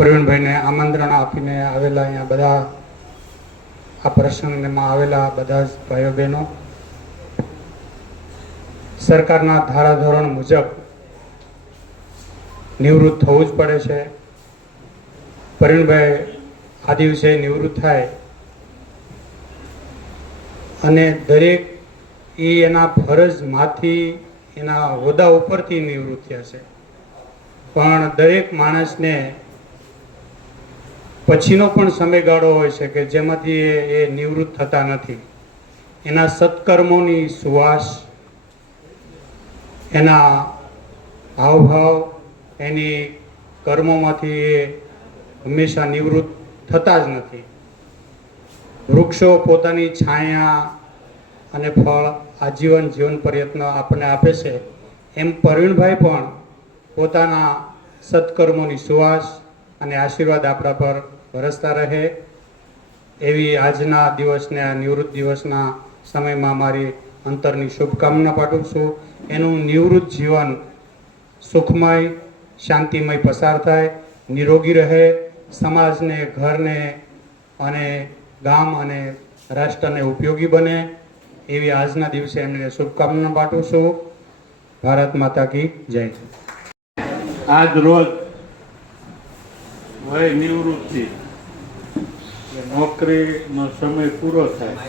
પ્રવીણભાઈને આમંત્રણ આપીને આવેલા અહીંયા બધા આ પ્રસંગમાં આવેલા બધા જ ભાઈઓ બહેનો, સરકારના ધારાધોરણ મુજબ નિવૃત્ત થવું જ પડે છે. પ્રવીણભાઈ આ દિવસે નિવૃત્ત થાય અને દરેક એના ફરજમાંથી એના હોદ્દા ઉપરથી નિવૃત્ત થયા છે, પણ દરેક માણસને પછીનો પણ સમયગાળો હોય છે કે જેમાંથી એ નિવૃત્ત થતા નથી. એના સત્કર્મોની સુવાસ, એના હાવભાવ, એની કર્મોમાંથી એ હંમેશા નિવૃત્ત થતા જ નથી. વૃક્ષો પોતાની છાયા અને ફળ આજીવન જીવન પ્રયત્ન આપણને આપે છે, એમ પ્રવીણભાઈ પણ પોતાના સત્કર્મોની સુવાસ અને આશીર્વાદ આપણા પર વરસતા રહે એવી આજના દિવસને, આ નિવૃત્ત દિવસના સમયમાં મારી અંતરની શુભકામના પાઠવું છું. એનું નિવૃત્ત જીવન સુખમય, શાંતિમય પસાર થાય, નિરોગી રહે, સમાજને, ઘરને અને ગામ અને રાષ્ટ્રને ઉપયોગી બને એવી આજના દિવસે એમને શુભકામના પાઠવું છું. ભારત માતા કી જય. આજ રોજ વય નિવૃત્તિ નોકરીનો સમય પૂરો થાય,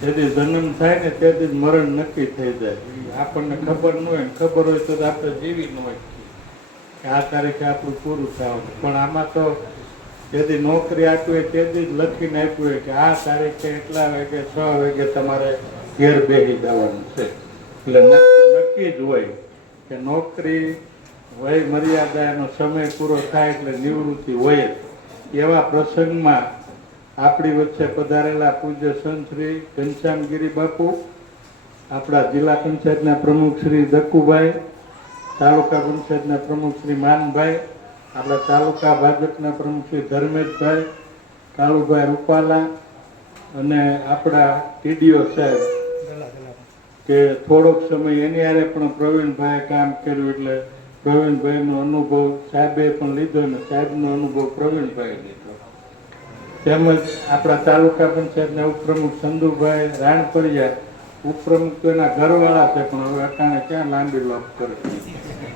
તેથી જન્મ થાય ને તેથી મરણ નક્કી થઈ જાય. આપણને ખબર ન હોય, ખબર હોય તો આપણે જીવી ન હોય કે આ તારીખે આપણું પૂરું થવાનું. પણ આમાં તો જેથી નોકરી આપી હોય તેથી જ લખીને આપ્યું હોય કે આ તારીખે એટલા વાગે 6 વાગે તમારે ઘેર બેસી જવાનું છે. એટલે નક્કી જ હોય કે નોકરી વય મર્યાદાનો સમય પૂરો થાય એટલે નિવૃત્તિ હોય જ. એવા પ્રસંગમાં આપણી વચ્ચે પધારેલા પૂજ્ય સંત શ્રી ઘનશ્યામગીરી બાપુ, આપણા જિલ્લા પંચાયતના પ્રમુખ શ્રી દક્કુભાઈ, તાલુકા પંચાયતના પ્રમુખ શ્રી માનભાઈ, આપણા તાલુકા ભાજપના પ્રમુખ શ્રી ધર્મેશભાઈ, કાળુભાઈ રૂપાલા અને આપણા ટીડીઓ સાહેબ કે થોડોક સમય એની હારે પણ પ્રવીણભાઈએ કામ કર્યું એટલે પ્રવીણભાઈનો અનુભવ સાહેબે પણ લીધો અને સાહેબનો અનુભવ પ્રવીણભાઈએ લીધો. તેમજ આપણા તાલુકા પંચાયતના ઉપપ્રમુખ સંધુભાઈ રાણપરિયા, ઉપપ્રમુખ તો એના ઘરવાળા છે પણ હવે અટાણે ક્યાં લાંબી લોક કરે,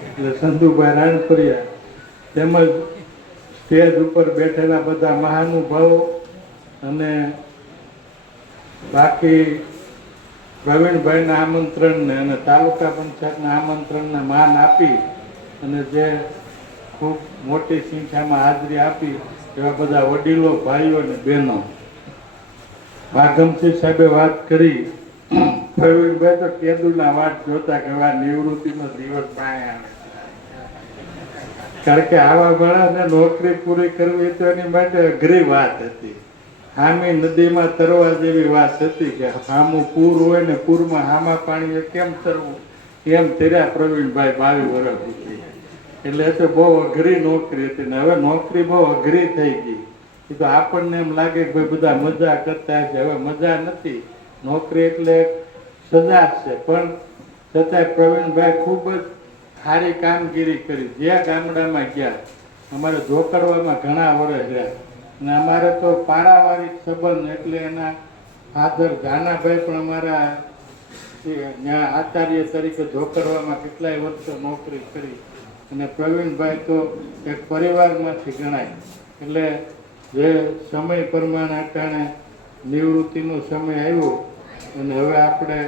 એટલે સંધુભાઈ રાણપરિયા, તેમજ સ્ટેજ ઉપર બેઠેલા બધા મહાનુભાવો અને બાકી પ્રવીણભાઈના આમંત્રણને અને તાલુકા પંચાયતના આમંત્રણને માન આપી અને જે ખૂબ મોટી સંખ્યામાં હાજરી આપી એવા બધા વડીલો, ભાઈઓ અને બહેનો. ભાગમસિંહ સાહેબે વાત કરી, પ્રવીણભાઈ તો કેદુના વાત જોતા કે આ નિવૃત્તિનો દિવસ પાસે આવે, કારણ કે આવા વાળાને નોકરી પૂરી કરવી તો એની માટે અઘરી વાત હતી. હામી નદીમાં તરવા જેવી વાત હતી કે હામું પૂર હોય ને પૂરમાં હામા પાણીએ કેમ તરવું, એમ તર્યા પ્રવીણભાઈ 22 વર્ષ સુધી. એટલે એ તો બહુ અઘરી નોકરી હતી ને હવે નોકરી બહુ અઘરી થઈ ગઈ. એ તો આપણને એમ લાગે કે ભાઈ બધા મજા કરતા છે, હવે મજા નથી. નોકરી એટલે સજા છે, પણ છતાંય પ્રવીણભાઈ ખૂબ જ સારી કામગીરી કરી. જે ગામડામાં ગયા, અમારે જોકડવામાં ઘણા વર્ષ રહ્યા અને અમારે તો પારાવારિક સંબંધ, એટલે એના ફાધર જાનાભાઈ પણ અમારા ત્યાં આચાર્ય તરીકે જોકડવામાં કેટલાય વર્ષો નોકરી કરી અને પ્રવીણભાઈ તો એક પરિવારમાંથી ગણાય. એટલે જે સમય પ્રમાણે અટાણે નિવૃત્તિનો સમય આવ્યો અને હવે આપણે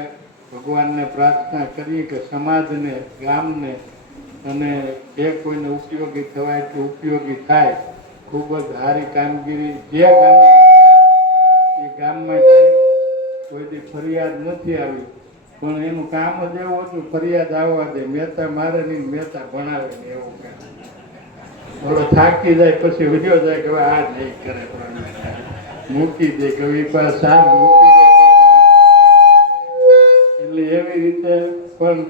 ભગવાનને પ્રાર્થના કરીએ કે સમાજને, ગામને અને જે કોઈને ઉપયોગી થવાય તો ઉપયોગી થાય. ખૂબ જ સારી કામગીરી. જે ગામમાં કોઈથી ફરિયાદ નથી આવી, પણ એનું કામ જ એવું હતું ફરિયાદ આવવા દે, મહેતા મારે નહીં મહેતા ભણાવે ને એવું કામ. થોડો થાકી જાય પછી વિડીયો જાય કે આ નહીં કરે, મૂકી દે કે સાર મૂકી દે. એટલે એવી રીતે પણ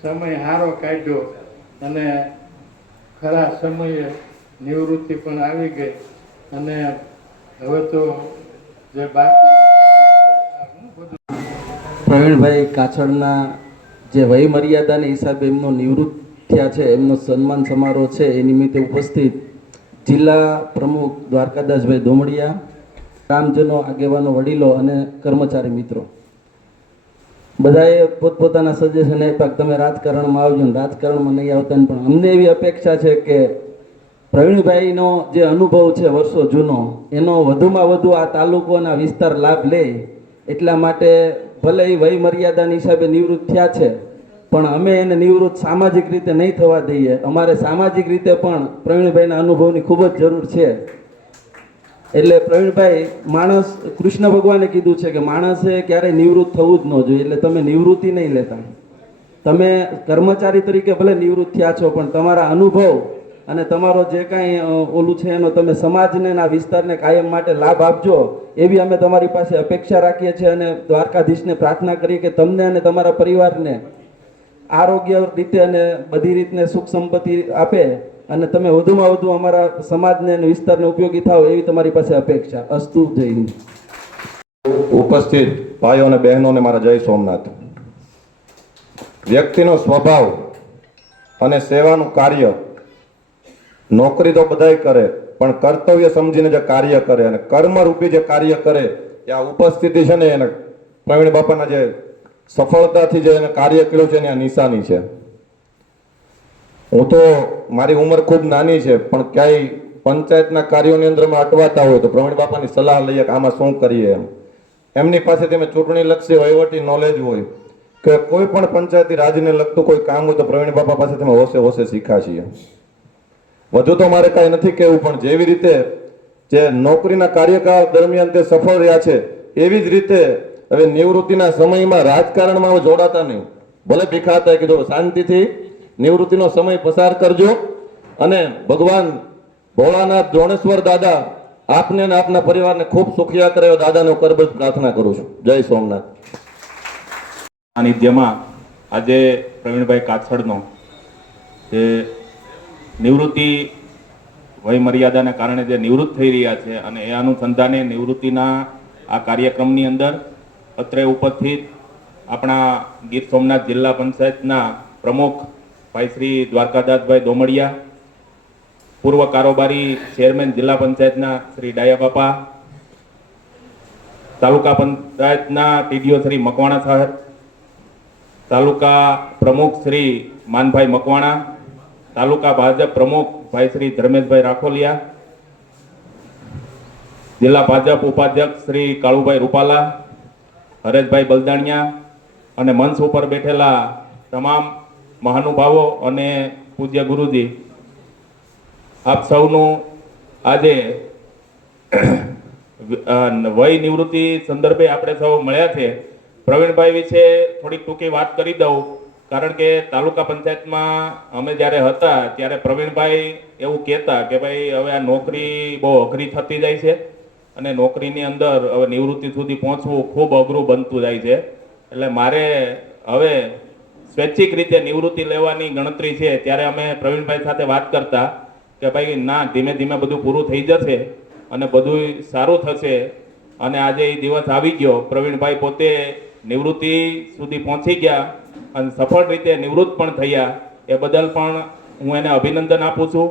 સમય સારો કાઢ્યો અને ખરા સમયે નિવૃત્તિ પણ આવી ગઈ અને હવે તો જે બાકી પ્રવીણભાઈ કાછડના જે વય મર્યાદાના હિસાબે એમનો નિવૃત્ત થયા છે, એમનો સન્માન સમારોહ છે એ નિમિત્તે ઉપસ્થિત જિલ્લા પ્રમુખ દ્વારકાદાસભાઈ દોમડિયા, ગ્રામજનો, આગેવાનો, વડીલો અને કર્મચારી મિત્રો, બધાએ પોતપોતાના સજેશન આપ્યા કે તમે રાજકારણમાં આવજો ને રાજકારણમાં નહીં આવતા ને, પણ અમને એવી અપેક્ષા છે કે પ્રવીણભાઈનો જે અનુભવ છે વર્ષો જૂનો, એનો વધુમાં વધુ આ તાલુકો અને આ વિસ્તાર લાભ લે. એટલા માટે ભલે એ વય મર્યાદાની હિસાબે નિવૃત્ત થયા છે, પણ અમે એને નિવૃત્ત સામાજિક રીતે નહીં થવા દઈએ. અમારે સામાજિક રીતે પણ પ્રવીણભાઈના અનુભવની ખૂબ જ જરૂર છે. એટલે પ્રવીણભાઈ, માણસ, કૃષ્ણ ભગવાને કીધું છે કે માણસે ક્યારેય નિવૃત્ત થવું જ ન જોઈએ. એટલે તમે નિવૃત્તિ નહીં લેતા. તમે કર્મચારી તરીકે ભલે નિવૃત્ત થયા છો, પણ તમારા અનુભવ અને તમારો જે કાંઈ ઓલું છે એનો તમે સમાજને અને આ વિસ્તારને કાયમ માટે લાભ આપજો, એવી અમે તમારી પાસે અપેક્ષા રાખીએ છીએ. અને દ્વારકાધીશને પ્રાર્થના કરીએ કે તમને અને તમારા પરિવારને આરોગ્ય રીતે અને બધી રીતને સુખ સંપત્તિ આપે અને તમે વધુમાં વધુ અમારા સમાજને અને વિસ્તારને ઉપયોગી થાવ, એવી તમારી પાસે અપેક્ષા. અસ્તુ. જય હિન્દ. ઉપસ્થિત ભાઈઓ અને બહેનોને મારા જય સોમનાથ. વ્યક્તિનો સ્વભાવ અને સેવાનું કાર્ય, નોકરી તો બધાય કરે, પણ કર્તવ્ય સમજીને જે કાર્ય કરે અને કર્મરૂપી જે કાર્ય કરે, એ આ ઉપસ્થિતિ છે ને, એને પ્રવીણ બાપાના જે સફળતાથી જે એને કાર્ય કર્યું છે એની આ નિશાની છે. હું તો, મારી ઉંમર ખૂબ નાની છે, પણ ક્યાંય પંચાયતના કાર્યોની અંદર અમે અટવાતા હોય તો પ્રવીણ બાપાની સલાહ લઈએ કે આમાં શું કરીએ એમ. એમની પાસેથી અમે ચૂંટણી લક્ષી વહીવટી નોલેજ હોય કે કોઈ પણ પંચાયતી રાજને લગતું કોઈ કામ હોય તો પ્રવીણ બાપા પાસેથી અમે હોશે હોશે શીખ્યા છીએ. વધુ તો મારે કાંઈ નથી કહેવું, પણ જેવી રીતે જે નોકરીના કાર્યકાળ દરમિયાન તે સફળ રહ્યા છે, એવી જ રીતે હવે નિવૃત્તિના સમયમાં રાજકારણમાં હવે જોડાતા નહીં. ભલે ભીખાતા કે જો શાંતિથી નિવૃત્તિનો સમય પસાર કરજો, અને ભગવાન ભોળાનાથ જોણેશ્વર દાદા આપને અને આપના પરિવારને ખૂબ સુખિયા કરે એવો દાદાનો કરબત પ્રાર્થના કરું છું. જય સોમનાથ. સાનિધ્યમાં આજે પ્રવીણભાઈ કાછડનો જે નિવૃત્તિ વય મર્યાદાના કારણે જે નિવૃત્ત થઈ રહ્યા છે, અને એ અનુસંધાને નિવૃત્તિના આ કાર્યક્રમની અંદર અત્રે ઉપસ્થિત આપણા ગીર સોમનાથ જિલ્લા પંચાયતના પ્રમુખ ભાઈ શ્રી દ્વારકાદાસભાઈ દોમડિયા, પૂર્વ કારોબારી ચેરમેન જિલ્લા પંચાયતના શ્રી ડાયા બાપા, તાલુકા પંચાયતના ટીડીઓ શ્રી મકવાણા સાહેબ, તાલુકા પ્રમુખ શ્રી માનભાઈ મકવાણા, તાલુકા ભાજપ પ્રમુખ ભાઈ શ્રી ધર્મેશભાઈ રાખોલિયા, જિલ્લા ભાજપ ઉપાધ્યક્ષ શ્રી કાળુભાઈ રૂપાલા, હરેશભાઈ બલદાણિયા, અને મંચ ઉપર બેઠેલા તમામ મહાનુભાવો અને પૂજ્ય ગુરુજી, આપ સૌનું આજે વય નિવૃત્તિ સંદર્ભે આપણે સૌ મળ્યા છે. પ્રવીણભાઈ વિશે થોડીક ટૂંકી વાત કરી દઉં, કારણ કે તાલુકા પંચાયતમાં અમે જ્યારે હતા ત્યારે પ્રવીણભાઈ એવું કહેતા કે ભાઈ હવે આ નોકરી બહુ અઘરી થતી જાય છે, અને નોકરીની અંદર હવે નિવૃત્તિ સુધી પહોંચવું ખૂબ અઘરું બનતું જાય છે, એટલે મારે હવે સ્વૈચ્છિક રીતે નિવૃત્તિ લેવાની ગણતરી છે. ત્યારે અમે પ્રવીણભાઈ સાથે વાત કરતા કે ભાઈ ના, ધીમે ધીમે બધું પૂરું થઈ જશે અને બધું સારું થશે. અને આજે એ દિવસ આવી ગયો. પ્રવીણભાઈ પોતે નિવૃત્તિ સુધી પહોંચી ગયા અને સફળ રીતે નિવૃત્ત પણ થયા. એ બદલ પણ હું એને અભિનંદન આપું છું.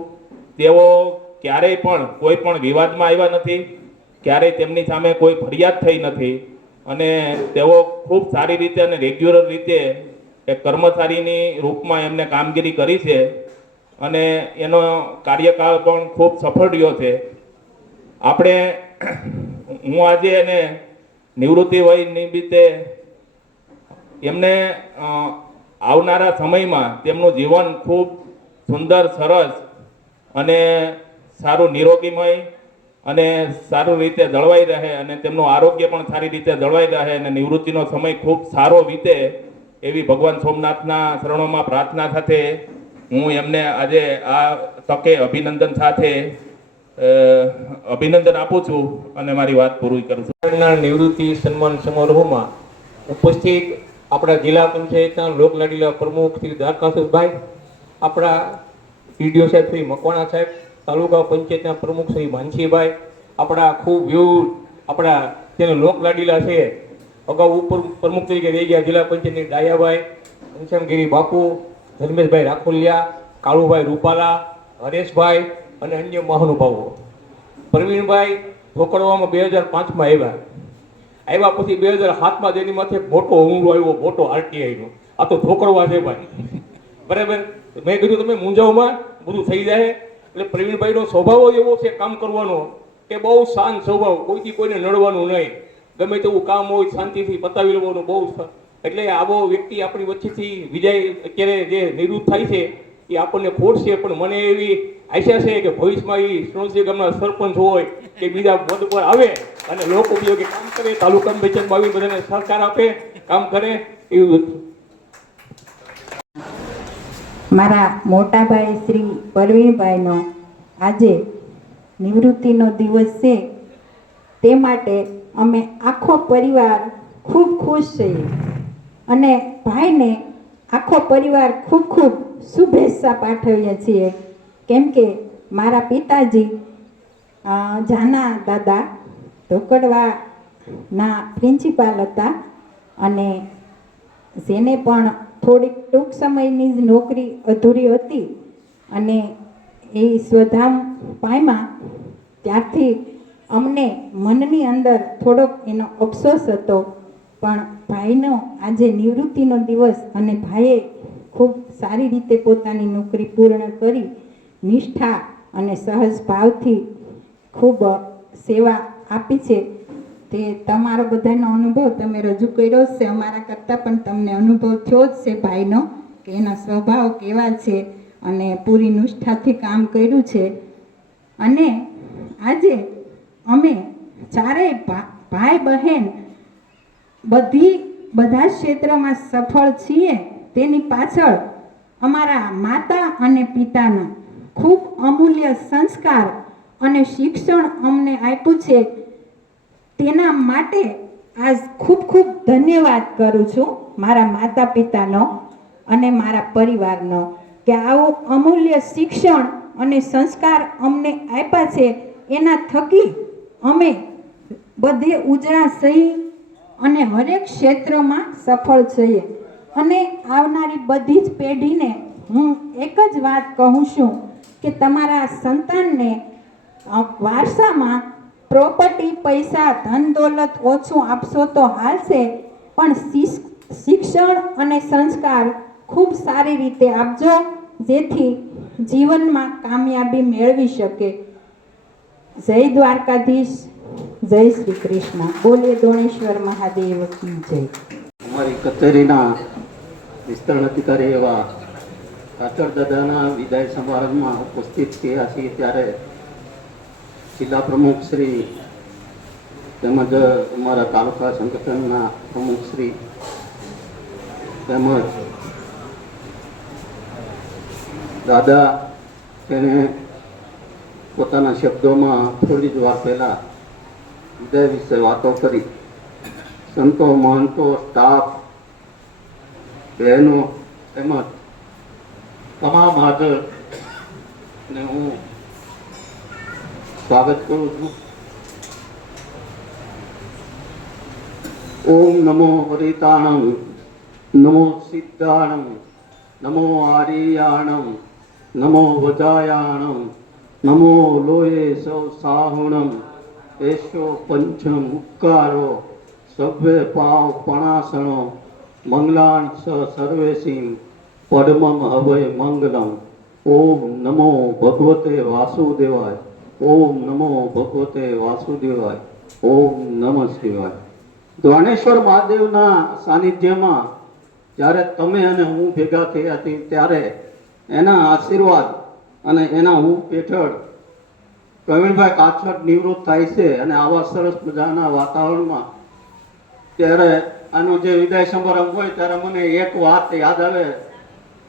તેઓ ક્યારેય પણ કોઈ પણ વિવાદમાં આવ્યા નથી, ક્યારેય તેમની સામે કોઈ ફરિયાદ થઈ નથી, અને તેઓ ખૂબ સારી રીતે અને રેગ્યુલર રીતે એક કર્મચારીની રૂપમાં એમને કામગીરી કરી છે, અને એનો કાર્યકાળ પણ ખૂબ સફળ રહ્યો છે. આપણે, હું આજે એને નિવૃત્તિ વય નિમિત્તે એમને આવનારા સમયમાં તેમનું જીવન ખૂબ સુંદર, સરસ અને સારું, નિરોગીમય અને સારું રીતે જળવાઈ રહે, અને તેમનું આરોગ્ય પણ સારી રીતે જળવાઈ રહે, અને નિવૃત્તિનો સમય ખૂબ સારો વીતે એવી ભગવાન સોમનાથના શરણોમાં પ્રાર્થના સાથે હું એમને આજે આ તકે અભિનંદન સાથે અભિનંદન આપું છું અને મારી વાત પૂરી કરું છું. નિવૃત્તિ સન્માન સમારોહમાં ઉપસ્થિત આપણા જિલ્લા પંચાયતના લોકલાડીલા પ્રમુખ શ્રી દ્વારકાદાસભાઈ, આપણા ટીડીઓ સાહેબ શ્રી મકવાણા સાહેબ, તાલુકા પંચાયતના પ્રમુખ શ્રી માનસીભાઈ, આપણા ખૂબ આપણા તેને લોકલાડીલા છે, અગાઉ ઉપર પ્રમુખ તરીકે રહી ગયા જિલ્લા પંચાયતની ડાયાભાઈ, ઘનશ્યામગીરી બાપુ, ધર્મેશભાઈ રાખોલિયા, કાળુભાઈ રૂપાલા, હરેશભાઈ, અને અન્ય મહાનુભાવો. પ્રવીણભાઈ ઢોકળવામાં 2005માં આવ્યા પછી 2007માં તેની માથે એક મોટો હુમલો આવ્યો, મોટો આરટીઆઈનો. આ તો ઢોકળવા છે ભાઈ, બરાબર. મેં કીધું તમે મૂંઝાવમાં બધું થઈ જાય. એટલે પ્રવીણભાઈનો સ્વભાવ જ એવો છે કામ કરવાનો કે બહુ શાંત સ્વભાવ, કોઈથી કોઈને નડવાનું નહીં, ગમે તેવું કામ હોય શાંતિથી પતાવી લેવાનું, બહુ. એટલે આવો વ્યક્તિ આપણી વચ્ચેથી વિજય અત્યારે જે નિવૃત્ત થાય છે એ આપણને ખોટ છે, પણ મને એવી આશા છે કે ભવિષ્યમાં એ શ્રોણસી ગામના સરપંચ હોય કે બીજા પદ પર આવે અને લોક ઉપયોગી કામ કરે, તાલુકા પંચાયતમાં આવી બધાને સહકાર આપે, કામ કરે એવું. મારા મોટાભાઈ શ્રી પરવીણભાઈનો આજે નિવૃત્તિનો દિવસ છે, તે માટે અમે આખો પરિવાર ખૂબ ખુશ છીએ અને ભાઈને આખો પરિવાર ખૂબ ખૂબ શુભેચ્છા પાઠવીએ છીએ. કેમ કે મારા પિતાજી જાના દાદા ઢોકળવાના પ્રિન્સિપાલ હતા અને જેને પણ થોડીક ટૂંક સમયની જ નોકરી અધૂરી હતી અને એ સ્વધામ પામ્યા ત્યારથી અમને મનની અંદર થોડોક એનો અફસોસ હતો. પણ ભાઈનો આજે નિવૃત્તિનો દિવસ અને ભાઈએ ખૂબ સારી રીતે પોતાની નોકરી પૂર્ણ કરી નિષ્ઠા અને સહજ ભાવથી ખૂબ સેવા આપી છે. તે તમારો બધાનો અનુભવ તમે રજૂ કર્યો છે, અમારા કરતાં પણ તમને અનુભવ થયો જ છે ભાઈનો કે એના સ્વભાવ કેવા છે અને પૂરી નિષ્ઠાથી કામ કર્યું છે. અને આજે અમે ચારેય ભાઈ બહેન બધા ક્ષેત્રમાં સફળ છીએ. તેની પાછળ અમારા માતા અને પિતાના ખૂબ અમૂલ્ય સંસ્કાર અને શિક્ષણ અમને આપ્યું છે. તેના માટે આજ ખૂબ ખૂબ ધન્યવાદ કરું છું મારા માતા પિતાનો અને મારા પરિવારનો કે આવું અમૂલ્ય શિક્ષણ અને સંસ્કાર અમને આપ્યા છે. એના થકી અમે બધે ઉજળા સહી અને હરેક ક્ષેત્રમાં સફળ છીએ. અને આવનારી બધી જ પેઢીને હું એક જ વાત કહું છું કે તમારા સંતાનને વારસામાં પ્રોપર્ટી, પૈસા, ધન દોલત ઓછું આપશો તો હાલશે, પણ શિક્ષણ અને સંસ્કાર ખૂબ સારી રીતે આપજો, જેથી જીવનમાં કામયાબી મેળવી શકે. જય દ્વારકાધીશ, જય શ્રી કૃષ્ણ. બોલે દોણેશ્વર મહાદેવ કી જય. અમારી કચેરીના વિસ્તરણ અધિકારી એવા કાચર દાદાના વિદાય સમારંભમાં ઉપસ્થિત થયા છીએ ત્યારે જિલ્લા પ્રમુખ શ્રી તેમજ અમારા તાલુકા સંગઠનના પ્રમુખ શ્રી તેમજ દાદા તેને પોતાના શબ્દોમાં થોડી જ વાર પહેલા વિદાય વિશે વાતો કરી. સંતો, મહંતો, સ્ટાફ, બહેનો તેમજ તમામ હાજર ને હું સ્વાગત કરું છું. ઓમ નમો વરિતાણમ, નમો સિદ્ધાણમ, નમો આર્યાણમ, નમો વજાયાણમ, નમો લોહે સૌ સાહુણમ, એશો પંચમ ઉપકારો સભ્ય પાવ પણાસણો મંગલાન સ સર્વેસીમ પડમમ હવય મંગલમ. ઓમ નમો ભગવતે વાસુદેવાય, ઓમ નમો ભગવતે વાસુદેવાય, ઓમ નમઃ શિવાય. દ્વાણેશ્વર મહાદેવના સાનિધ્યમાં જ્યારે તમે અને હું ભેગા થયા હતી ત્યારે એના આશીર્વાદ અને એના હૂંફ હેઠળ પ્રવીણભાઈ કાછડ નિવૃત્ત થાય છે અને આવા સરસ મજાના વાતાવરણમાં ત્યારે આનો જે વિદાય સમારંભ હોય ત્યારે મને એક વાત યાદ આવે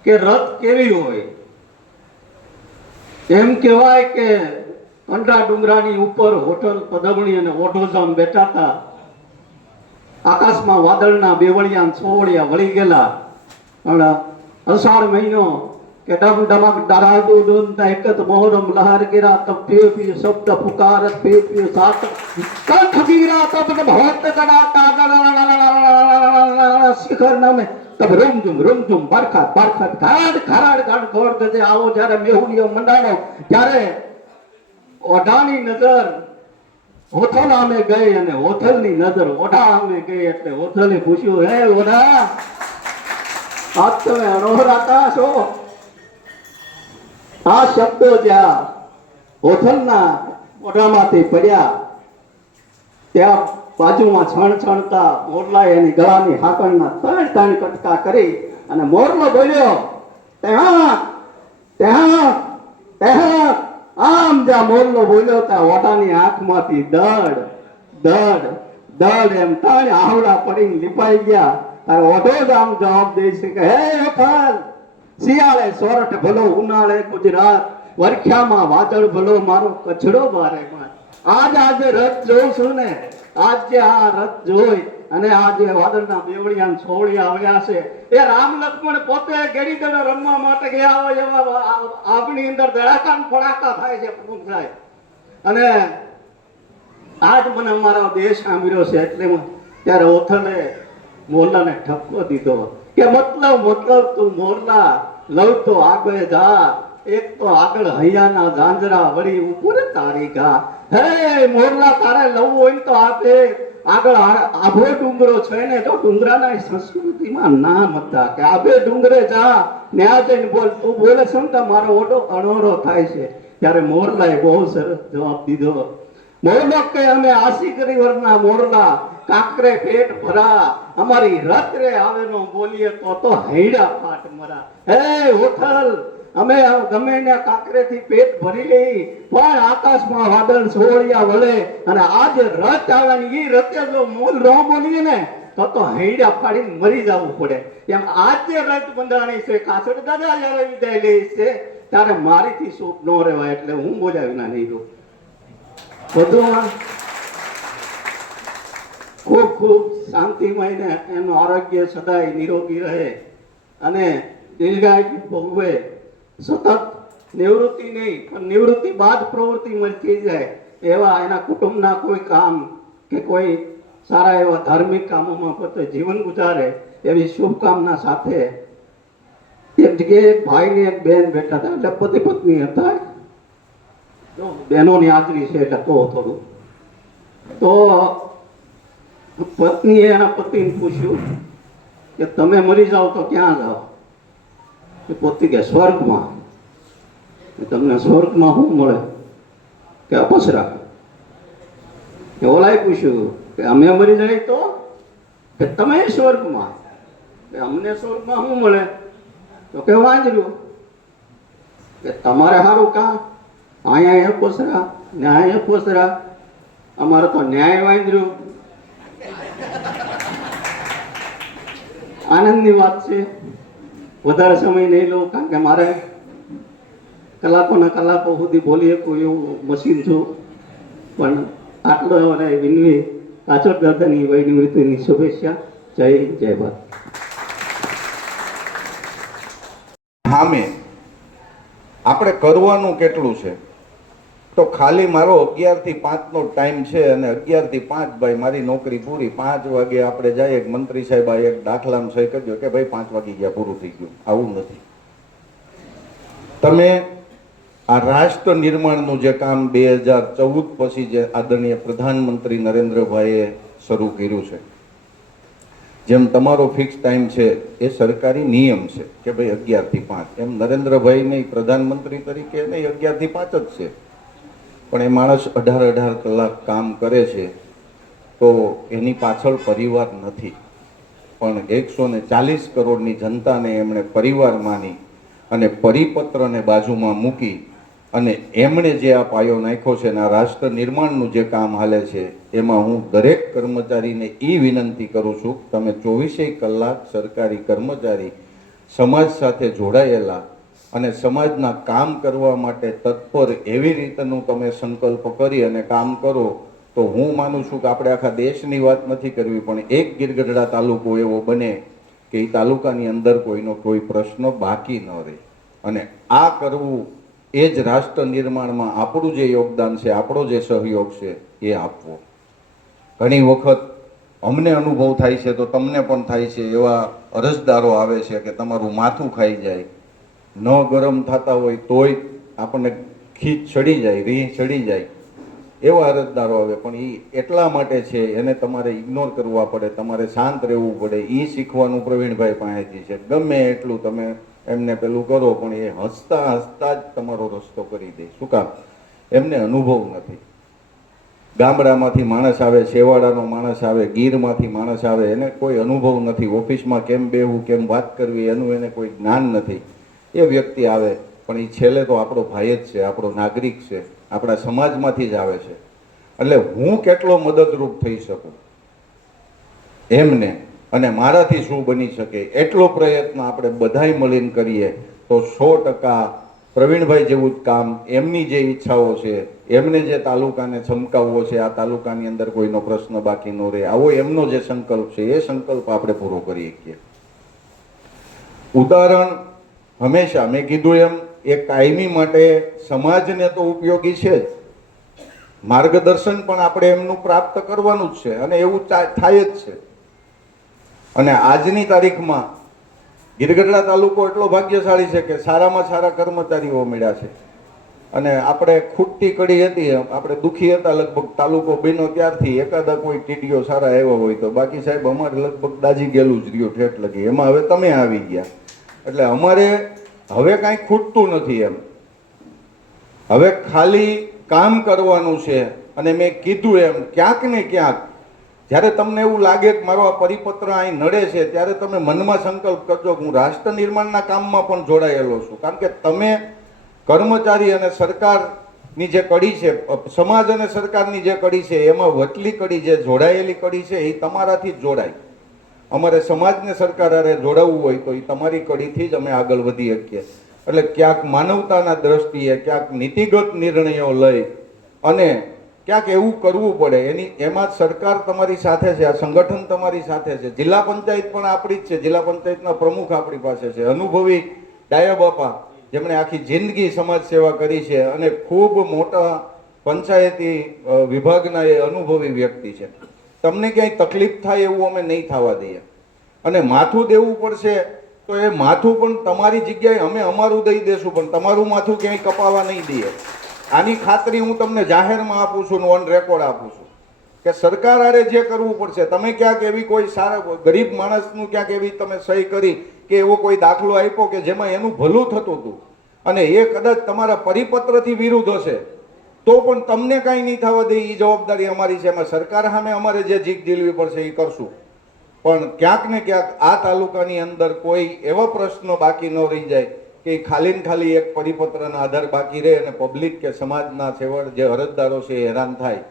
કે રથ કેવી હોય. એમ કહેવાય કે કંડરા ડુંગરાની ઉપર હોટલ પદમણી અને ઓઢોજામ બેઠા હતા. આકાશમાં વાદળના બેવળિયા સોવળિયા વળી ગયેલા. પણ અષાઢ મહિનો કે ડમ ડમક ડરાડુ ડુંતા એકત મોહરમ લહર ગિરા તબ પીય પીય શબ્દ પુકારત પીય પીય સાત કંઠ ગીરા તબ ભવત ગડાતા શિખર નામે તબ રૂમઝુમ બરખા બરખત ઘાડ ઘરાડ ગાડ ગોળ ગજે આવો જ્યારે મેહુલિયો મંડાણો ત્યારે ઓઢાની નજર હોથલ આમે ગઈ અને હોથલની નજર ઓઢા આમે ગઈ એટલે હોથલે પૂછ્યું, હે ઓઢા, આજ તમે અણોરાતા છો? આ શબ્દો જ્યાં હોથલના મોઢામાંથી પડ્યા ત્યાં બાજુમાં છણછણતા મોરલાએ એની ગળાની હાકણના ત્રણ કટકા કરી અને મોરલો બોલ્યો, ત્યાં ત્યાં ત્યાં. આમ જ્યાં મોરલો બોલ્યો ત્યાં ઓઢાની આંખમાંથી દડ દડ દડ એમ ત્રણ આવડા પડીને લીપાઈ ગયા. ત્યારે ઓઢો જ આમ જવાબ દે છે કે, હે હોથલ, શિયાળે સોરઠ ભલો, ઉનાળે ગુજરાત, વરખ્યામાં વાદળ ભલો, મારો કચડો બારે માં. આજે રથ જોઉં છું ને, આજે આ રથ જોઈ અને આજે વાદળના બેવડિયા છોડિયા આવ્યા છે, એ રામ લક્ષ્મણ પોતે ગેડી દડો રમવા માટે ગયા હોય એવા આપણી અંદર ધડાકા ફડાકા થાય છે પ્રમુખ સાહેબ. અને આજ મને મારો દેશ સાંભળ્યો છે એટલે ત્યારે ઓથલે મોરલાને ઠપકો દીધો કે મતલબ તું મોરલા લવ તો આગળ જા, એક તો આગળ હૈયાના ઝાંઝરા વળી ઉપર તારી ગા. હે મોરલા, તારે લવું હોય ને તો આપે આગળ આભો ડુંગરો છે ને, તો ડુંગરાના સંસ્કૃતિમાં નામ હતા કે આભે ડુંગરે જા, ન્યા જઈને બોલ. તું બોલે છે ને મારો ઓટો અણોરો થાય છે. ત્યારે મોરલાએ બહુ સરસ જવાબ દીધો. મોરલો કે, અમે આશી ગરીવરના મોરલા, કાકરે પેટ ભરા, અમારી રાત્રે આવે નો બોલીએ તો હૈડા ફાટ મરા. હે હોથલ, અમે ગમે ને કાકરેથી પેટ ભરી લઈ, પણ આકાશમાં વાદળ છોડિયા વળે અને આજે રથ આવે ને એ રથે જો મૂલ ન બોલીએ ને તો હૈડા ફાડીને મરી જવું પડે. એમ આજે રથ બંધાણી છે, કાસડ દાદા જયારે વિદાય લે છે ત્યારે મારીથી સૂપ ન રહેવાય એટલે હું બોલ્યા વિના નહીં રહું. બધું ખૂબ ખૂબ શાંતિમય ને એનું આરોગ્ય સદાય નિરોગી રહે અને દીર્ઘાયુ ભોગવે. સતત નિવૃત્તિ નહીં પણ નિવૃત્તિ બાદ પ્રવૃત્તિ મળતી જાય એવા એના કુટુંબના કોઈ કામ કે કોઈ સારા એવા ધાર્મિક કામોમાં પોતે જીવન ગુજારે એવી શુભકામના સાથે એક જગ્યાએ એક ભાઈ ને એક બેન બેઠા હતા, એટલે પતિ પત્ની હતા. બહેનોની હાજરી છે એટલે કહો થોડું. તો પત્નીએ એના પતિને પૂછ્યું કે તમે મરી જાઓ તો ક્યાં જાઓ? પતિ કે સ્વર્ગમાં. તમને સ્વર્ગમાં શું મળે? કે અપસરા. કે ઓલાએ પૂછ્યું કે અમે મરી જાય તો? કે તમે સ્વર્ગમાં. કે અમને સ્વર્ગમાં શું મળે? તો કે વાંજર્યું. કે તમારે સારું કામ, અહીંયા અપસરા ન્યાય અપસરા, અમારે તો ન્યાય વાંજર્યું. આનંદની વાત છે. વધારે સમય નહીં લો કારણ કે મારે કલાકોના કલાકો સુધી બોલી શકું એવું મશીન છું. પણ આટલો મને વિનવી કાચોડ દાદાની વયનિવૃત્તિની શુભેચ્છા. જય જય ભારત. સામે આપણે કરવાનું કેટલું છે? તો ખાલી મારો 11 થી 5 નો ટાઈમ છે અને 11 થી 5 ભાઈ મારી નોકરી પૂરી. 5 વાગે આપણે જાય, એક મંત્રી સાહેબ આ એક દાખલામાં સહી કરજો કે ભાઈ 5 વાગી ગયા, પૂરું થઈ ગયું. આવું નથી. તમે આ રાષ્ટ્ર નિર્માણનું જે કામ 2014 પછી જે આદરણીય પ્રધાનમંત્રી નરેન્દ્રભાઈએ શરૂ કર્યું છે, જેમ તમારો ફિક્સ ટાઈમ છે એ સરકારી નિયમ છે કે ભાઈ 11 થી 5, એમ નરેન્દ્રભાઈ નહીં પ્રધાનમંત્રી તરીકે નહીં 11 થી 5 જ છે. પણ એ માણસ 18 કલાક કામ કરે છે તો એની પાછળ પરિવાર નથી, પણ 140 કરોડની જનતાને એમણે પરિવાર માની અને પરિપત્રને બાજુમાં મૂકી અને એમણે જે આ પાયો નાખ્યો છે અને આ રાષ્ટ્ર નિર્માણનું જે કામ હાલે છે એમાં હું દરેક કર્મચારીને એ વિનંતી કરું છું, તમે 24 કલાક સરકારી કર્મચારી સમાજ સાથે જોડાયેલા અને સમાજના કામ કરવા માટે તત્પર એવી રીતનું તમે સંકલ્પ કરી અને કામ કરો તો હું માનું છું કે આપણે આખા દેશની વાત નથી કરવી પણ એક ગીરગઢડા તાલુકો એવો બને કે એ તાલુકાની અંદર કોઈનો કોઈ પ્રશ્ન બાકી ન રહે. અને આ કરવું એ જ રાષ્ટ્ર નિર્માણમાં આપણું જે યોગદાન છે, આપણો જે સહયોગ છે એ આપવો. ઘણી વખત અમને અનુભવ થાય છે તો તમને પણ થાય છે, એવા અરજદારો આવે છે કે તમારું માથું ખાઈ જાય, ન ગરમ થતા હોય તોય આપણને ખીચ ચડી જાય, રીહ ચડી જાય એવા અરજદારો આવે. પણ એ એટલા માટે છે, એને તમારે ઇગ્નોર કરવા પડે, તમારે શાંત રહેવું પડે. એ શીખવાનું પ્રવીણભાઈ પાસેથી છે. ગમે એટલું તમે એમને પેલું કરો પણ એ હસતા હસતા જ તમારો રસ્તો કરી દે. શું કામ? એમને અનુભવ નથી. ગામડામાંથી માણસ આવે, છેવાડાનો માણસ આવે, ગીરમાંથી માણસ આવે, એને કોઈ અનુભવ નથી. ઓફિસમાં કેમ બેહવું, કેમ વાત કરવી, એનું એને કોઈ જ્ઞાન નથી. એ વ્યક્તિ આવે પણ એ છેલ્લે તો આપણો ભાઈ જ છે, આપણો નાગરિક છે, આપણા સમાજમાંથી જ આવે છે. એટલે હું કેટલો મદદરૂપ થઈ શકું એમને અને મારાથી શું બની શકે એટલો પ્રયત્ન આપણે બધાય મળીને કરીએ તો 100% પ્રવીણભાઈ જેવું જ કામ, એમની જે ઈચ્છાઓ છે, એમને જે તાલુકાને ચમકાવવો છે, આ તાલુકાની અંદર કોઈનો પ્રશ્ન બાકી ન રહે, આવો એમનો જે સંકલ્પ છે એ સંકલ્પ આપણે પૂરો કરી શકીએ. ઉદાહરણ હંમેશા મેં કીધું એમ એ કાયમી માટે સમાજને તો ઉપયોગી છે જ, માર્ગદર્શન પણ આપણે એમનું પ્રાપ્ત કરવાનું જ છે અને એવું થાય જ છે. અને આજની તારીખમાં ગીરગઢડા તાલુકો એટલો ભાગ્યશાળી છે કે સારામાં સારા કર્મચારીઓ મળ્યા છે. અને આપણે ખૂટતી કડી હતી, આપણે દુઃખી હતા લગભગ તાલુકો બન્યો ત્યારથી, એકાદા કોઈ ટીડીઓ સારા આવ્યા હોય તો, બાકી સાહેબ અમારે લગભગ દાજી ગયેલું જ રહ્યું ઠેઠ લગી. એમાં હવે તમે આવી ગયા એટલે અમારે હવે કાંઈ ખૂટતું નથી. એમ હવે ખાલી કામ કરવાનું છે. અને મેં કીધું એમ ક્યાંક ને ક્યાંક જ્યારે તમને એવું લાગે કે મારો આ પરિપત્ર અહીં નડે છે ત્યારે તમે મનમાં સંકલ્પ કરજો કે હું રાષ્ટ્ર નિર્માણના કામમાં પણ જોડાયેલો છું. કારણ કે તમે કર્મચારી અને સરકારની જે કડી છે, સમાજ અને સરકારની જે કડી છે, એમાં વચલી કડી જે જોડાયેલી કડી છે એ તમારાથી જ જોડાય. અમારે સમાજને સરકાર હારે જોડાવવું હોય તો એ તમારી કડીથી જ અમે આગળ વધી શકીએ. એટલે ક્યાંક માનવતાના દ્રષ્ટિએ, ક્યાંક નીતિગત નિર્ણયો લઈ અને ક્યાંક એવું કરવું પડે. એમાં સરકાર તમારી સાથે છે, આ સંગઠન તમારી સાથે છે, જિલ્લા પંચાયત પણ આપણી જ છે, જિલ્લા પંચાયતના પ્રમુખ આપણી પાસે છે, અનુભવી ડાયા બાપા જેમણે આખી જિંદગી સમાજ સેવા કરી છે અને ખૂબ મોટા પંચાયતી વિભાગના એ અનુભવી વ્યક્તિ છે. તમને ક્યાંય તકલીફ થાય એવું અમે નહીં થવા દઈએ. અને માથું દેવું પડશે તો એ માથું પણ તમારી જગ્યાએ અમે અમારું દઈ દેશું, પણ તમારું માથું ક્યાંય કપાવા નહીં દઈએ. આની ખાતરી હું તમને જાહેરમાં આપું છું, ઓન રેકોર્ડ આપું છું કે સરકાર આરે જે કરવું પડશે. તમે ક્યાંક એવી કોઈ સારા ગરીબ માણસનું ક્યાંક એવી તમે સહી કરી કે એવો કોઈ દાખલો આપ્યો કે જેમાં એનું ભલું થતું હતું અને એ કદાચ તમારા પરિપત્રથી વિરુદ્ધ હશે તો પણ તમને કાંઈ નહીં થવા દે, એ જવાબદારી અમારી છે. એમાં સરકાર સામે અમારે જે જીક ઝીલવી પડશે એ કરશું. પણ ક્યાંક ને ક્યાંક આ તાલુકાની અંદર કોઈ એવા પ્રશ્નો બાકી ન રહી જાય કે ખાલી ને ખાલી એક પરિપત્રના આધાર બાકી રહે અને પબ્લિક કે સમાજના છેવટ જે અરજદારો છે એ હેરાન થાય.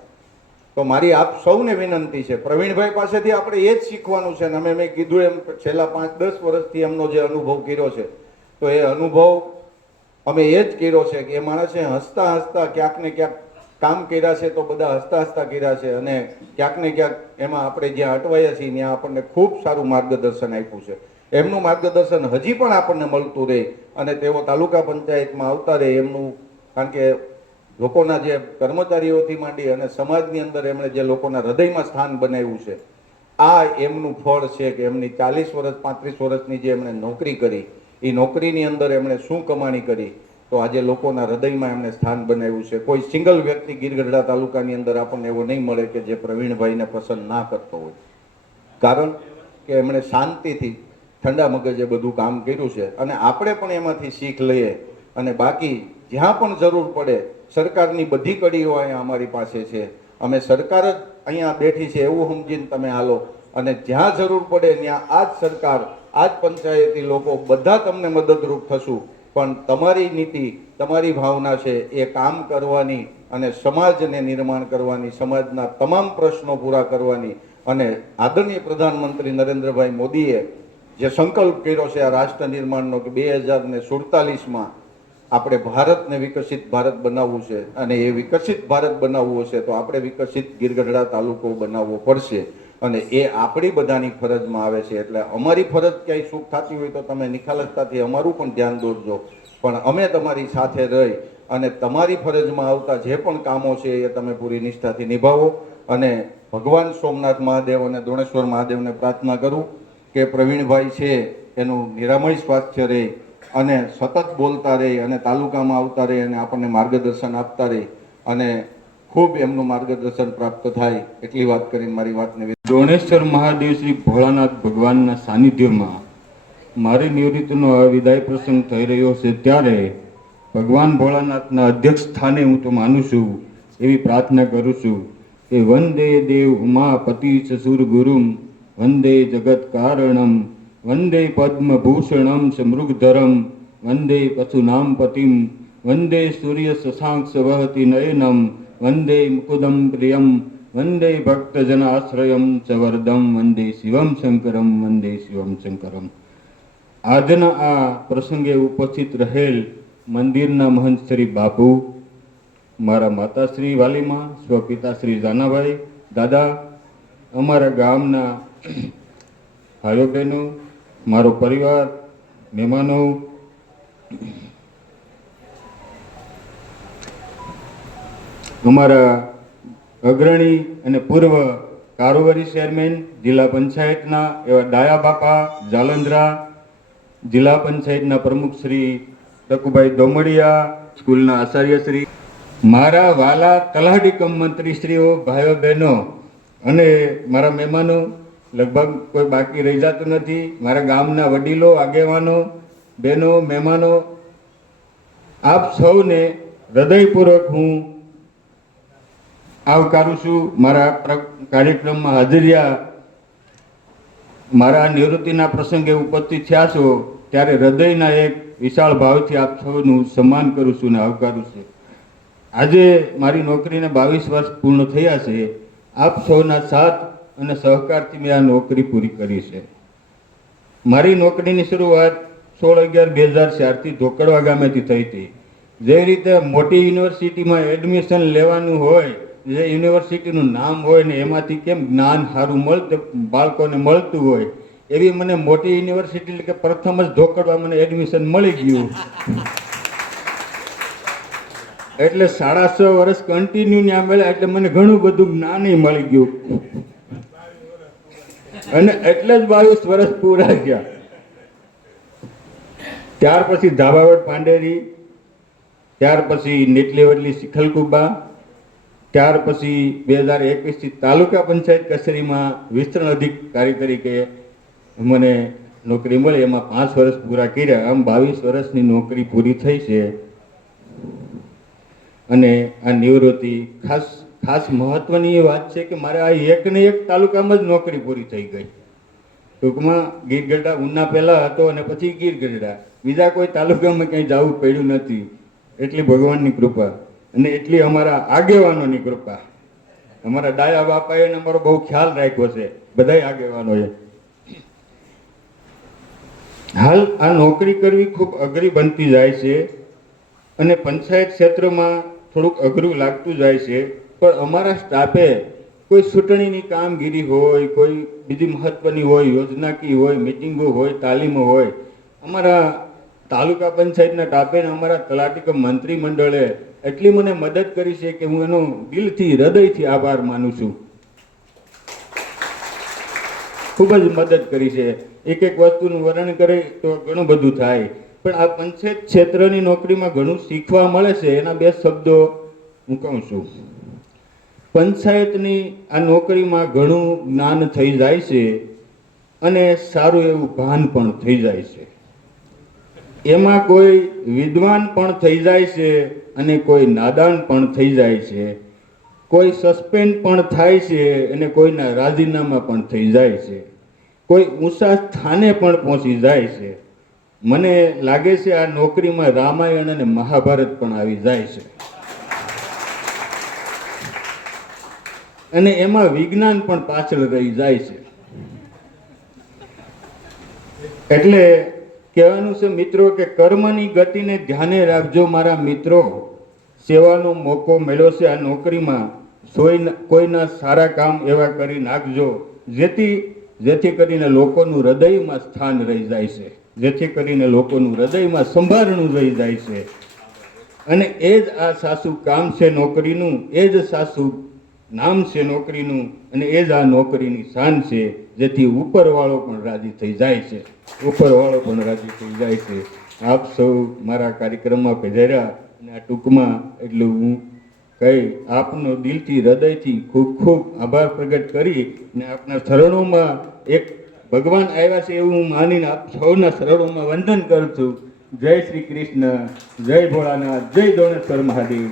તો મારી આપ સૌને વિનંતી છે, પ્રવીણભાઈ પાસેથી આપણે એ જ શીખવાનું છે. અને મેં કીધું એમ છેલ્લા 5-10 વર્ષથી એમનો જે અનુભવ કર્યો છે તો એ અનુભવ અમે એ જ કર્યો છે કે એ માણસે હસતા હસતા ક્યાંક ને ક્યાંક કામ કર્યા છે તો બધા હસતા હસતા કર્યા છે. અને ક્યાંક ને ક્યાંક એમાં આપણે જ્યાં અટવાયા છીએ ત્યાં આપણને ખૂબ સારું માર્ગદર્શન આપ્યું છે. એમનું માર્ગદર્શન હજી પણ આપણને મળતું રહે અને તેઓ તાલુકા પંચાયતમાં આવતા રહે એમનું. કારણ કે લોકોના જે કર્મચારીઓથી માંડી અને સમાજની અંદર એમણે જે લોકોના હૃદયમાં સ્થાન બનાવ્યું છે, આ એમનું ફળ છે કે એમની 40 વર્ષ 35 વર્ષની જે એમણે નોકરી કરી એ નોકરીની અંદર એમણે શું કમાણી કરી તો આજે લોકોના હૃદયમાં એમણે સ્થાન બનાવ્યું છે. કોઈ સિંગલ વ્યક્તિ ગીરગઢડા તાલુકાની અંદર આપણને એવો નહીં મળે કે જે પ્રવીણભાઈને પસંદ ના કરતો હોય. કારણ કે એમણે શાંતિથી ઠંડા મગજે બધું કામ કર્યું છે અને આપણે પણ એમાંથી શીખ લઈએ. અને બાકી જ્યાં પણ જરૂર પડે સરકારની બધી કડીઓ અહીંયા અમારી પાસે છે, અમે સરકાર જ અહીંયા બેઠી છે એવું સમજીને તમે હાલો. અને જ્યાં જરૂર પડે ત્યાં આ જ સરકાર, આ જ પંચાયતી લોકો બધા તમને મદદરૂપ થશું. પણ તમારી નીતિ, તમારી ભાવના છે એ કામ કરવાની અને સમાજને નિર્માણ કરવાની, સમાજના તમામ પ્રશ્નો પૂરા કરવાની. અને આદરણીય પ્રધાનમંત્રી નરેન્દ્રભાઈ મોદીએ જે સંકલ્પ કર્યો છે આ રાષ્ટ્ર નિર્માણનો કે 2047માં આપણે ભારતને વિકસિત ભારત બનાવવું છે અને એ વિકસિત ભારત બનાવવું હશે તો આપણે વિકસિત ગીરગઢડા તાલુકો બનાવવો પડશે. અને એ આપણી બધાની ફરજમાં આવે છે. એટલે અમારી ફરજ ક્યાંય ચૂક થતી હોય તો તમે નિખાલસતાથી અમારું પણ ધ્યાન દોરજો. પણ અમે તમારી સાથે રહી અને તમારી ફરજમાં આવતા જે પણ કામો છે એ તમે પૂરી નિષ્ઠાથી નિભાવો. અને ભગવાન સોમનાથ મહાદેવ અને દોણેશ્વર મહાદેવને પ્રાર્થના કરું કે પ્રવીણભાઈ છે એનું નિરામય સ્વાસ્થ્ય રહે અને સતત બોલતા રહે અને તાલુકામાં આવતા રહે અને આપણને માર્ગદર્શન આપતા રહે અને ખૂબ એમનું માર્ગદર્શન પ્રાપ્ત થાય એટલી વાત કરીને મારી વાતને ડોણેશ્વર મહાદેવ શ્રી ભોળાનાથ ભગવાનના સાનિધ્યમાં મારી નિવૃત્તિનો આ વિદાય પ્રસંગ થઈ રહ્યો છે ત્યારે ભગવાન ભોળાનાથના અધ્યક્ષ સ્થાને હું તો માનું છું એવી પ્રાર્થના કરું છું કે વંદે દેવ ઉમાપતિ સસુર ગુરુમ વંદે જગત કારણમ વંદે પદ્મભૂષણમ સમૃગધરમ વંદે પશુનામ પતિમ વંદે સૂર્ય શશાંક સવહતિ નયનમ વંદે મુકુદમ પ્રિયમ વંદે ભક્તજનાશ્રયમ ચવરદમ વંદે શિવમ શંકરમ વંદે શિવમ શંકરમ. આજના આ પ્રસંગે ઉપસ્થિત રહેલ મંદિરના મહંત શ્રી બાપુ, મારા માતાશ્રી વાલીમાં, સ્વપિતાશ્રી જાનાભાઈ, દાદા, અમારા ગામના ભાઈઓ બહેનો, મારો પરિવાર, મહેમાનો, અમારા અગ્રણી અને પૂર્વ કારોબારી ચેરમેન જિલ્લા પંચાયતના એવા ડાયા બાપા જાલંધરા, જિલ્લા પંચાયતના પ્રમુખ શ્રી ટકુભાઈ દોમડિયા, સ્કૂલના આચાર્યશ્રી, મારા વાલા તલાટી કમ મંત્રીશ્રીઓ, ભાઈઓ બહેનો અને મારા મહેમાનો, લગભગ કોઈ બાકી રહી જતું નથી, મારા ગામના વડીલો, આગેવાનો, બહેનો, મહેમાનો, આપ સૌને હૃદયપૂર્વક હું આવકારું છું. મારા કાર્યક્રમમાં હાજરિયા મારા નિવૃત્તિના પ્રસંગે ઉપસ્થિત થયા છો ત્યારે હૃદયના એક વિશાળ ભાવથી આપ સૌનું સન્માન કરું છું અને આવકારું છું. આજે મારી નોકરીને 22 વર્ષ પૂર્ણ થયા છે. આપ સૌના સાથ અને સહકારથી મેં આ નોકરી પૂરી કરી છે. મારી નોકરીની શરૂઆત 16/11/2004થી ધોકડવા ગામેથી થઈ હતી. જે રીતે મોટી યુનિવર્સિટીમાં એડમિશન લેવાનું હોય, જે યુનિવર્સિટીનું નામ હોય ને એમાંથી કેમ જ્ઞાન સારું મળતું બાળકોને મળતું હોય, એવી મને મોટી યુનિવર્સિટી એટલે કે પ્રથમ જ ધોકડવા મને એડમિશન મળી ગયું. એટલે 6.5 વર્ષ કન્ટિન્યુ ત્યાં મળ્યા એટલે મને ઘણું બધું જ્ઞાન મળી ગયું અને એટલે જ 22 વર્ષ પૂરા ગયા. ત્યાર પછી ધાબાવડ પાંડેરી, ત્યાર પછી નેટલી વડલી શિખલકુબા, ત્યાર પછી 2021થી તાલુકા પંચાયત કચેરીમાં વિસ્તરણ અધિકારી તરીકે મને નોકરી મળી. એમાં 5 વર્ષ પૂરા કર્યા. આમ 22 વર્ષની નોકરી પૂરી થઈ છે અને આ નિવૃત્તિ ખાસ મહત્વની એ વાત છે કે મારે આ એક ને એક તાલુકામાં જ નોકરી પૂરી થઈ ગઈ. ટૂંકમાં ગીરગઢડા ઉના પહેલાં હતો અને પછી ગીરગઢડા, બીજા કોઈ તાલુકામાં ક્યાંય જવું પડ્યું નથી. એટલી ભગવાનની કૃપા અને એટલી અમારા આગેવાનોની કૃપા. અમારા ડાયા બાપાએ અમારો બહુ ખ્યાલ રાખ્યો છે, બધાય આગેવાનોએ. હાલ આ નોકરી કરવી ખૂબ અઘરી બનતી જાય છે અને પંચાયત ક્ષેત્રમાં થોડુંક અઘરું લાગતું જાય છે. પણ અમારા સ્ટાફે કોઈ ચૂંટણીની કામગીરી હોય, કોઈ બીજી મહત્વની હોય, યોજનાકીય હોય, મિટિંગો હોય, તાલીમો હોય, અમારા તાલુકા પંચાયતના સ્ટાફે અમારા તલાટી કે મંત્રી મંડળે એટલી મને મદદ કરી છે કે હું એનો દિલથી હૃદયથી આભાર માનું છું. ખૂબ જ મદદ કરી છે. એક એક વસ્તુનું વર્ણન કરે તો ઘણું બધું થાય, પણ આ પંચાયત ક્ષેત્રની નોકરીમાં ઘણું શીખવા મળે છે. એના 2 શબ્દો હું કહું છું. પંચાયતની આ નોકરીમાં ઘણું જ્ઞાન થઈ જાય છે અને સારું એવું ભાન પણ થઈ જાય છે. એમાં કોઈ વિદ્વાન પણ થઈ જાય છે અને કોઈ નાદાન પણ થઈ જાય છે. કોઈ સસ્પેન્ડ પણ થાય છે અને કોઈના રાજીનામા પણ થઈ જાય છે. કોઈ ઊંચા સ્થાને પણ પહોંચી જાય છે. મને લાગે છે આ નોકરીમાં રામાયણ અને મહાભારત પણ આવી જાય છે અને એમાં વિજ્ઞાન પણ પાછળ રહી જાય છે. એટલે કહેવાનું છે મિત્રો કે કર્મની ગતિને ધ્યાને રાખજો મારા મિત્રો. સેવાનો મોકો મળ્યો છે આ નોકરીમાં, કોઈના સારા કામ એવા કરી નાખજો જેથી કરીને લોકોનું હૃદયમાં સ્થાન રહી જાય છે, જેથી કરીને લોકોનું હૃદયમાં સંભારણું રહી જાય છે. અને એ જ આ સાસુ કામ છે નોકરીનું, એ જ સાસુ નામ છે નોકરીનું અને એ જ આ નોકરીની શાન છે. જેથી ઉપરવાળો પણ રાજી થઈ જાય છે, ઉપરવાળો પણ રાજી થઈ જાય છે. આપ સૌ મારા કાર્યક્રમમાં પધાર્યા અને આ ટૂંકમાં એટલું હું કહી આપનો દિલથી હૃદયથી ખૂબ ખૂબ આભાર પ્રગટ કરી અને આપના શરણોમાં એક ભગવાન આવ્યા છે એવું હું માનીને આપ સૌના શરણોમાં વંદન કરું છું. જય શ્રી કૃષ્ણ, જય ભોળાનાથ, જય દોણેશ્વર મહાદેવ.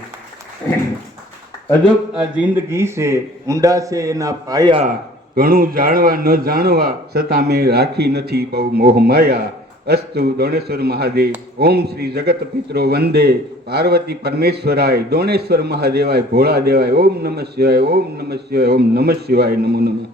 અજબ આ જિંદગી છે, ઊંડા છે એના પાયા, ઘણું જાણવા ન જાણવા છતાં મેં રાખી નથી બહુ મોહ માયા. અસ્તુ દોણેશ્વર મહાદેવ. ઓમ શ્રી જગત પિત્રો વંદે પાર્વતી પરમેશ્વરાય દોણેશ્વર મહાદેવાય ભોળા દેવાય. ઓમ નમઃ શિવાય, ઓમ નમઃ શિવાય, ઓમ નમઃ શિવાય, નમો નમઃ.